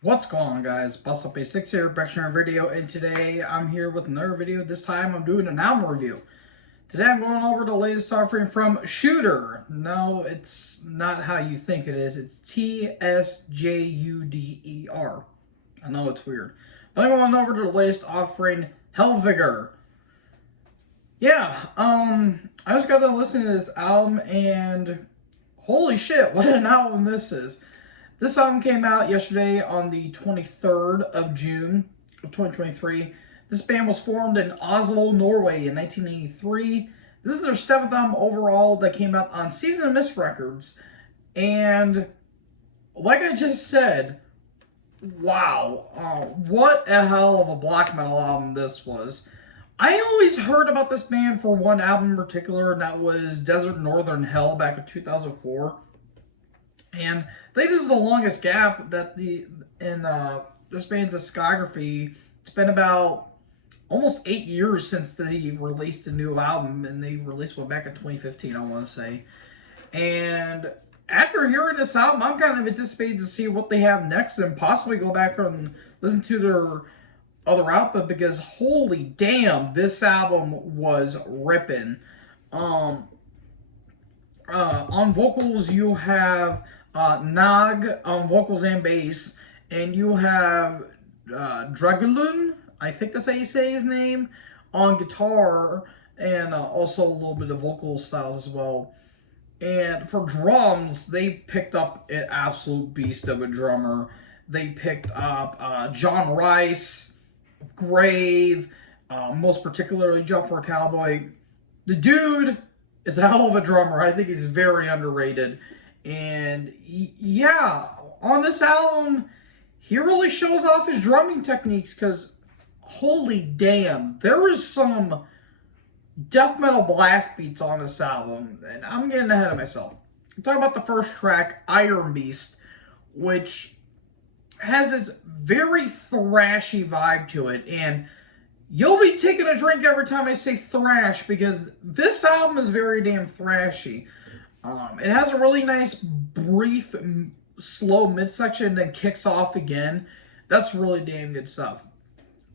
What's going on, guys? Bust Up A6 here, back to another video, and today I'm here with another video. This time I'm doing an album review. Today I'm going over the latest offering from Tsjuder. No, it's not how you think it is. It's Tsjuder. I know it's weird. But I'm going over to the latest offering, Helvegr. Yeah, I just got to listen to this album, and holy shit, what an album this is. This album came out yesterday on the 23rd of June of 2023. This band was formed in Oslo, Norway in 1983. This is their 7th album overall that came out on Season of Mist Records. And like I just said, wow, what a hell of a black metal album this was. I always heard about this band for one album in particular, and that was Desert Northern Hell back in 2004. And I think this is the longest gap that in this band's discography. It's been about almost 8 years since they released a new album, and they released one back in 2015, I want to say. And after hearing this album, I'm kind of anticipated to see what they have next and possibly go back and listen to their other output, because holy damn, this album was ripping. On vocals, you have Nag on vocals and bass, and you have Dragulun, I think that's how you say his name, on guitar, and also a little bit of vocal styles as well. And for drums, they picked up an absolute beast of a drummer. They picked up John Rice, Grave, most particularly Jump for a Cowboy. The dude is a hell of a drummer. I think he's very underrated. And yeah, on this album, he really shows off his drumming techniques, because holy damn, there is some death metal blast beats on this album. And I'm getting ahead of myself. I'm talking about the first track, Iron Beast, which has this very thrashy vibe to it. And you'll be taking a drink every time I say thrash, because this album is very damn thrashy. It has a really nice, brief, slow midsection that kicks off again. That's really damn good stuff.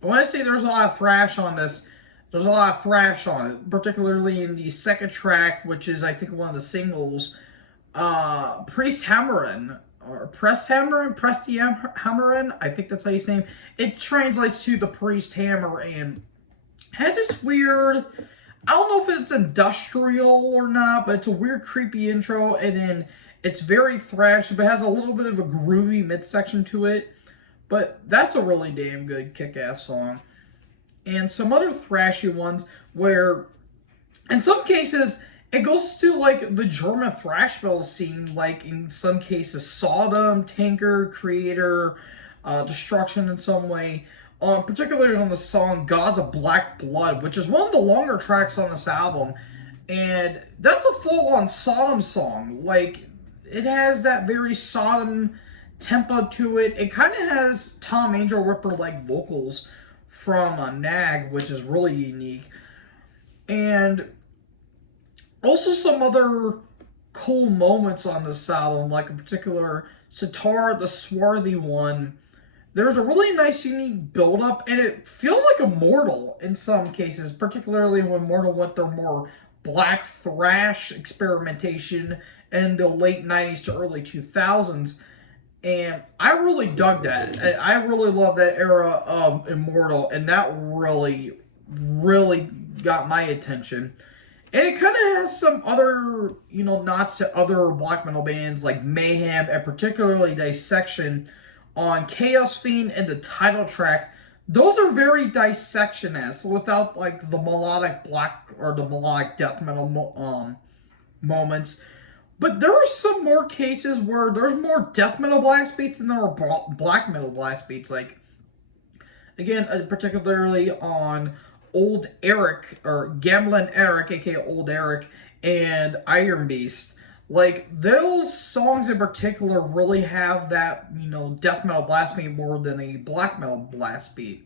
When I say there's a lot of thrash on this, there's a lot of thrash on it, particularly in the second track, which is, I think, one of the singles, Priest Hammerin, or Pressed Hammerin, Presty Hammerin, I think that's how you say it. It translates to the Priest Hammer, and has this weird, I don't know if it's industrial or not, but it's a weird, creepy intro, and then it's very thrashy, but has a little bit of a groovy midsection to it. But that's a really damn good kick-ass song. And some other thrashy ones where, in some cases, it goes to like the German thrash metal scene, like in some cases Sodom, Tanker, Creator, Destruction in some way. Particularly on the song Gods of Black Blood, which is one of the longer tracks on this album. And that's a full-on Sodom song. Like, it has that very Sodom tempo to it. It kind of has Tom Angel Ripper-like vocals from Nag, which is really unique. And also some other cool moments on this album, like in particular Sitar, the Swarthy one. There's a really nice, unique build-up, and it feels like Immortal in some cases, particularly when Immortal went their more black thrash experimentation in the late 90s to early 2000s. And I really dug that. I really love that era of Immortal, and that really, really got my attention. And it kind of has some other, nods to other black metal bands like Mayhem, and particularly Dissection on Chaos Fiend and the title track. Those are very Dissection-esque, without like the melodic black or the melodic death metal moments. But there are some more cases where there's more death metal blast beats than there are black metal blast beats. Like, again, particularly on Old Eric, or Gamblin' Eric, aka Old Eric, and Iron Beast. Like, those songs in particular really have that, death metal blast beat more than a black metal blast beat.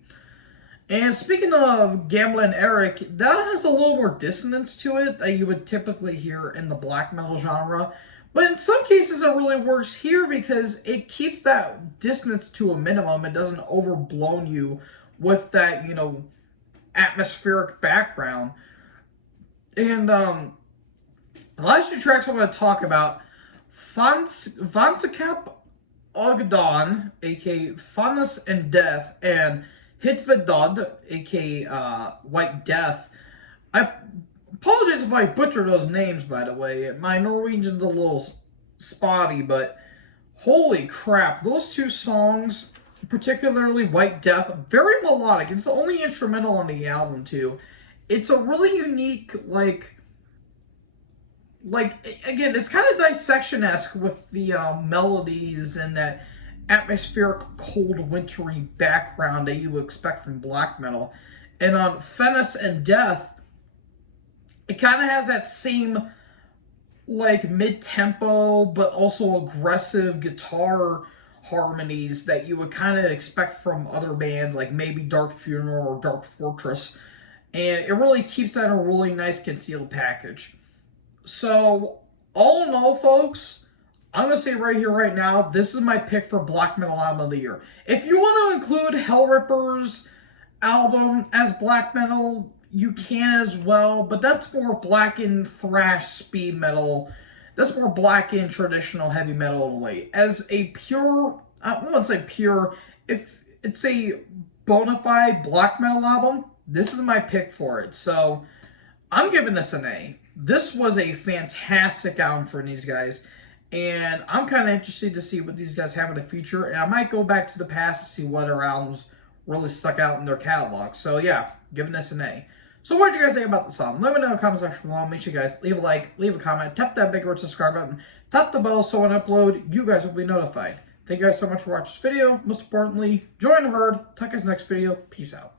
And speaking of Gamblin' Eric, that has a little more dissonance to it that you would typically hear in the black metal genre. But in some cases, it really works here because it keeps that distance to a minimum. It doesn't overblown you with that, atmospheric background. And the last two tracks I'm going to talk about, Vanskap Ogdon, aka Funness and Death, and Hitvedod, aka White Death. I apologize if I butcher those names, by the way. My Norwegian's a little spotty, but holy crap, those two songs, particularly White Death, very melodic. It's the only instrumental on the album, too. It's a really unique, again, it's kind of dissection-esque with the melodies and that atmospheric, cold, wintry background that you would expect from black metal. And on Funness and Death, it kind of has that same, mid-tempo, but also aggressive guitar harmonies that you would kind of expect from other bands, like maybe Dark Funeral or Dark Fortress. And it really keeps that a really nice concealed package. So, all in all, folks, I'm going to say right here, right now, this is my pick for Black Metal Album of the Year. If you want to include Hellripper's album as Black Metal, you can as well, but that's more blackened thrash speed metal. That's more blackened traditional heavy metal in a way. As a pure, I wouldn't say pure, if it's a bona fide black metal album, this is my pick for it. So, I'm giving this an A. This was a fantastic album for these guys, and I'm kind of interested to see what these guys have in the future, and I might go back to the past to see what other albums really stuck out in their catalog. So yeah, giving this an A. So what did you guys think about this album? Let me know in the comment section below. Make sure you guys leave a like, leave a comment, tap that big red subscribe button, tap the bell so when I upload, you guys will be notified. Thank you guys so much for watching this video. Most importantly, join the herd. Talk to you guys next video. Peace out.